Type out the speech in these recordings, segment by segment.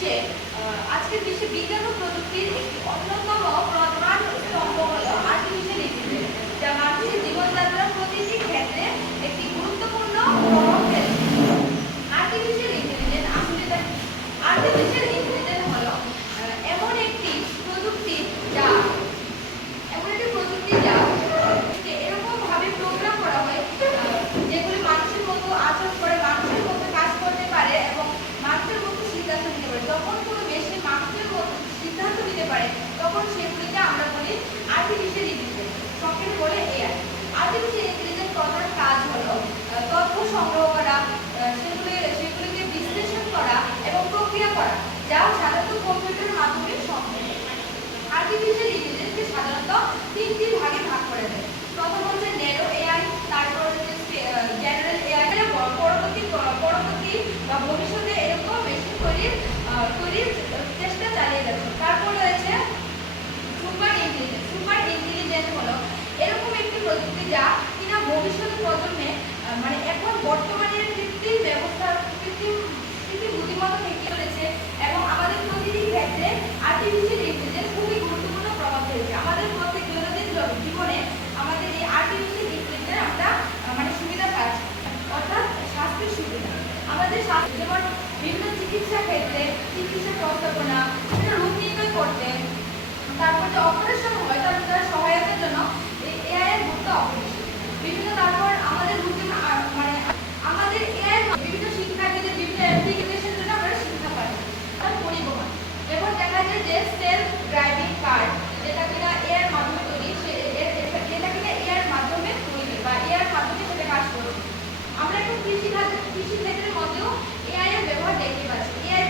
বিশ্বে আজকের বিশ্বে বিজ্ঞান ও প্রযুক্তির একটি অন্যতম প্রধান স্তম্ভ হলো আর্টিফিশিয়াল ইন্টেলিজেন্স, যা মানুষের জীবনযাত্রার প্রতিটি ক্ষেত্রে একটি গুরুত্বপূর্ণ প্রভাব ফেলছে। আর্টিফিশিয়াল ইন্টেলিজেন্স আসলে আর্টিফিশিয়াল ইন্টেলিজেন্স হলো এমন একটি প্রযুক্তি যা এরকম ভাবে প্রোগ্রাম করা হয় যেগুলি মানুষের মতো আচরণ করে, মানুষের মতো কাজ করতে পারে এবং মানুষের মতো সিদ্ধান্ত নিতে পারে। যখন কোনো মেশিন মানুষের মতো সিদ্ধান্ত নিতে পারে তখন সেগুলিকে আমরা বলি আর্টিফিশিয়াল ইন্টেলিজেন্স, সংক্ষেপে বলে এআই। আর্টিফিশিয়াল ইন্টেলিজেন্স প্রধান কাজ হলো তথ্য সংগ্রহ করা, সেগুলিকে বিশ্লেষণ করা এবং প্রক্রিয়া করা, যা সাধারণত কম্পিউটারের মাধ্যমে সম্ভব। আর্টিফিশিয়াল ইন্টেলিজেন্সকে সাধারণত তিনটি ভাগে ভাগ করা যায়। প্রথম হচ্ছে ন্যারো এআই, তারপর হচ্ছে জেনারেল এআই। পরবর্তী বা ভবিষ্যতে এরকম মেশিন তৈরির চেষ্টা চালিয়ে যাচ্ছে। তারপর রয়েছে সুপার ইন্টেলিজেন্স। সুপার ইন্টেলিজেন্স হলো এরকম একটি প্রযুক্তি যা কিনা ভবিষ্যৎ প্রজন্মে মানে এখন বর্তমানের কৃত্রিম বুদ্ধিমত্তা থেকে চলেছে এবং আমাদের প্রতিটি ক্ষেত্রে আর্টিফিশিয়াল ইন্টেলিজেন্স খুবই গুরুত্বপূর্ণ প্রভাব ফেলছে। আমাদের প্রত্যেক দৈনন্দিন জীবনে আমাদের এই আর্টিফিশিয়াল ইন্টেলিজেন্স আমরা মানে সুবিধা পাচ্ছি, অর্থাৎ স্বাস্থ্যের সুবিধা। আমাদের যেমন বিভিন্ন চিকিৎসা ক্ষেত্রে চিকিৎসা প্রস্তাবনা, সেটা রোগ নির্ণয় করতে, তারপর যে অপারেশন হয় তার সহায়তার জন্য এই এআই এর গুরুত্ব অপরিসীম। তারপর আমাদের মানে আমাদের এআই বিভিন্ন শিক্ষার্থীদের বিভিন্ন অ্যাপ্লিকেশনের জন্য আমরা শিক্ষা পাচ্ছি। আর পরিবহন, এখন দেখা যায় যে সেলফ ড্রাইভিং কার যেটা কিনা এআই এর মাধ্যমে তৈরি, এটা কিনা এআই এর মাধ্যমে তৈরি বা এআই এর মাধ্যমে সেটা কাজ করবে। আমরা এখন কৃষি ক্ষেত্রের মধ্যেও এআই এর ব্যবহার দেখতে পাচ্ছি। এআই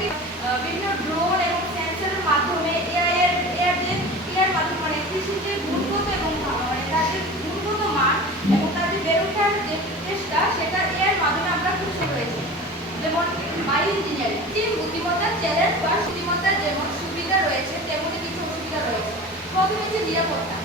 বিভিন্ন ড্রোন এবং সেন্সরের মাধ্যমে এআই মাধ্যমে মানে কৃষিতে গুণগত এবং মানে তাদের গুণগত মান এবং তাদের বেড়ে ওঠার যে চেষ্টা সেটা এআই মাধ্যমে আমরা খুশি হয়েছি। যেমন বায়ো ইঞ্জিনিয়ারিং, কৃত্রিম বুদ্ধিমত্তার চ্যালেঞ্জ বা বুদ্ধিমত্তার যেমন সুবিধা রয়েছে তেমনি কিছু অসুবিধা রয়েছে। প্রথমে হচ্ছে নিরাপত্তা।